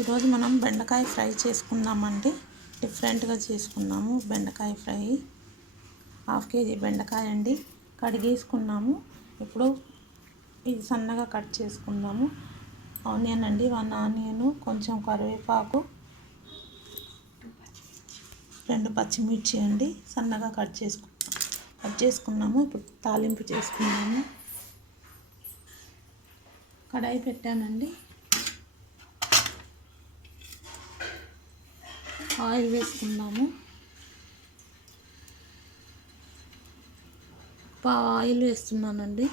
ఈరోజు మనం బెండకాయ ఫ్రై చేసుకుందామండి. డిఫరెంట్గా చేసుకున్నాము. బెండకాయ ఫ్రై 1/2 kg బెండకాయ అండి. కడిగేసుకున్నాము. ఇప్పుడు ఇది సన్నగా కట్ చేసుకుందాము. ఆనియన్ అండి, 1 ఆనియన్, కొంచెం కరివేపాకు, 2 పచ్చిమిర్చి అండి, సన్నగా కట్ చేసుకున్నాము. ఇప్పుడు తాలింపు చేసుకున్నాము. కడాయి పెట్టానండి. ఆయిల్ వేసుకుందాము. ఆయిల్ వేస్తున్నానండి.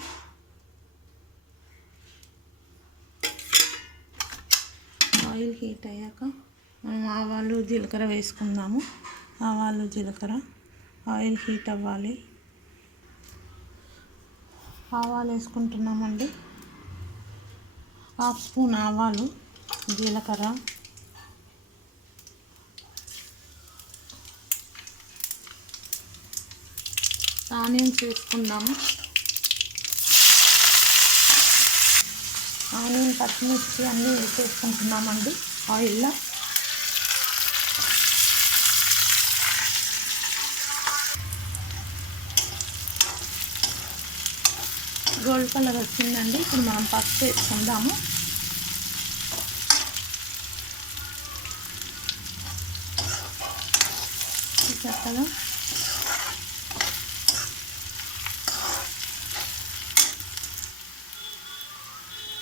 ఆయిల్ హీట్ అయ్యాక మనం ఆవాలు జీలకర్ర వేసుకుందాము. ఆవాలు జీలకర్ర, ఆయిల్ హీట్ అవ్వాలి. ఆవాలు వేసుకుంటున్నామండి. 1/2 స్పూన్ ఆవాలు, జీలకర్ర, ఆనియన్స్ వేసుకుందాము. ఆనియన్, పచ్చిమిర్చి అన్నీ వేసేసుకుంటున్నామండి ఆయిల్లో. గోల్డ్ కలర్ వచ్చిందండి. ఇప్పుడు మనం పసుపు వేసుకుందాము. కదా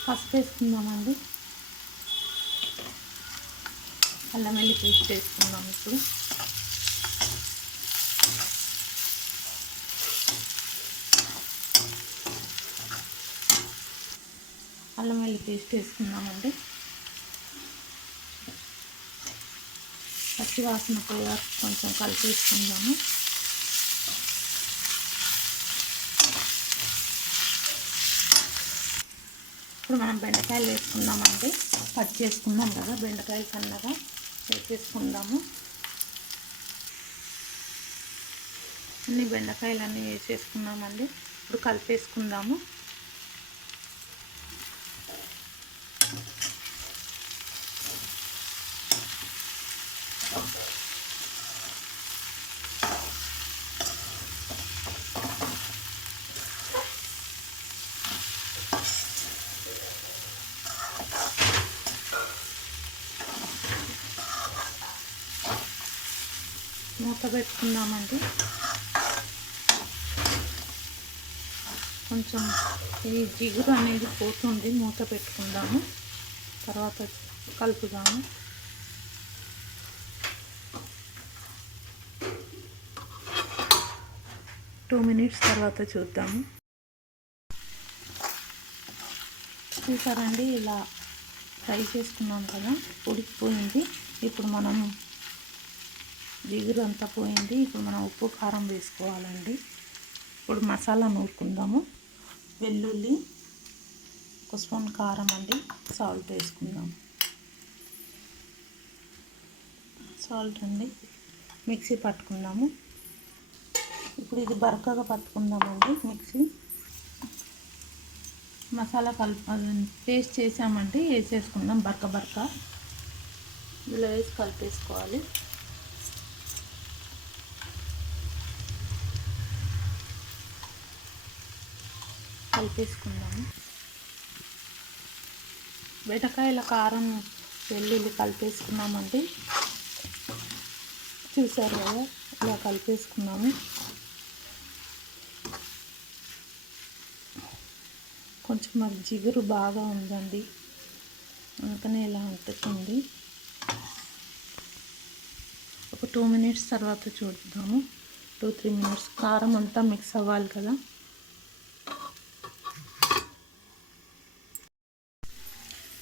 పసుపు వేసుకుందామండి. అల్లం వెల్లుల్లి పేస్ట్ వేసుకుందాం. ఇప్పుడు అల్లం వెల్లుల్లి పేస్ట్ వేసుకుందామండి. పచ్చి వాసన పోయా కొంచెం కలిపేసుకుందాము. ఇప్పుడు మనం బెండకాయలు వేసుకుందామండి. కట్ చేసుకుందాం కదా, బెండకాయలు సన్నగా వేసేసుకుందాము. అన్ని బెండకాయలన్నీ వేసేసుకున్నామండి. ఇప్పుడు కలిపేసుకుందాము. మూత పెట్టుకుందామండి. కొంచెం ఈ జిగురు అనేది పోతుంది. మూత పెట్టుకుందాము. తర్వాత కలుపుదాము. టూ మినిట్స్ తర్వాత చూద్దాము. చూసారండి, ఇలా ఫ్రై చేసుకున్నాం కదా, ఉడికిపోయింది. ఇప్పుడు మనం జిగురు అంతా పోయింది. ఇప్పుడు మనం ఉప్పు కారం వేసుకోవాలండి. ఇప్పుడు మసాలా నూరుకుందాము. వెల్లుల్లి, 1 స్పూన్ కారం అండి, సాల్ట్ వేసుకుందాం. సాల్ట్ అండి, మిక్సీ పట్టుకుందాము. ఇప్పుడు ఇది బరకగా పట్టుకుందామండి. మిక్సీ మసాలా పేస్ట్ చేసామండి, వేసేసుకుందాం. బరక ఇలా వేసి కలిపేసుకోవాలి. కలిపేసుకుందాము. బెండకాయల కారం, వెల్లుల్లి కలిపేసుకున్నామండి. చూసారు కదా, ఇలా కలిపేసుకున్నాము. కొంచెం మరి జిగురు బాగా ఉందండి, అందుకనే ఇలా అంటుతుంది. ఒక 2 మినిట్స్ తర్వాత చూద్దాము. 2-3 మినిట్స్ కారం అంతా మిక్స్ అవ్వాలి కదా.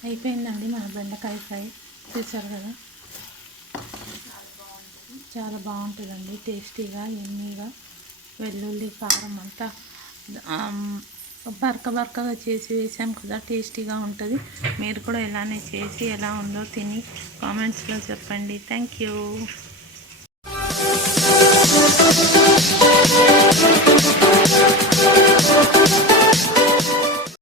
అయిపోయిందండి మన బెండకాయ ఫ్రై. చూసారు కదా, చాలా బాగుంటుందండి. టేస్టీగా, ఎమ్మీగా, వెల్లుల్లి కారం అంతా బరకగా చేసి వేసాం కదా, టేస్టీగా ఉంటుంది. మీరు కూడా ఇలానే చేసి ఎలా ఉందో తిని కామెంట్స్లో చెప్పండి. Thank you.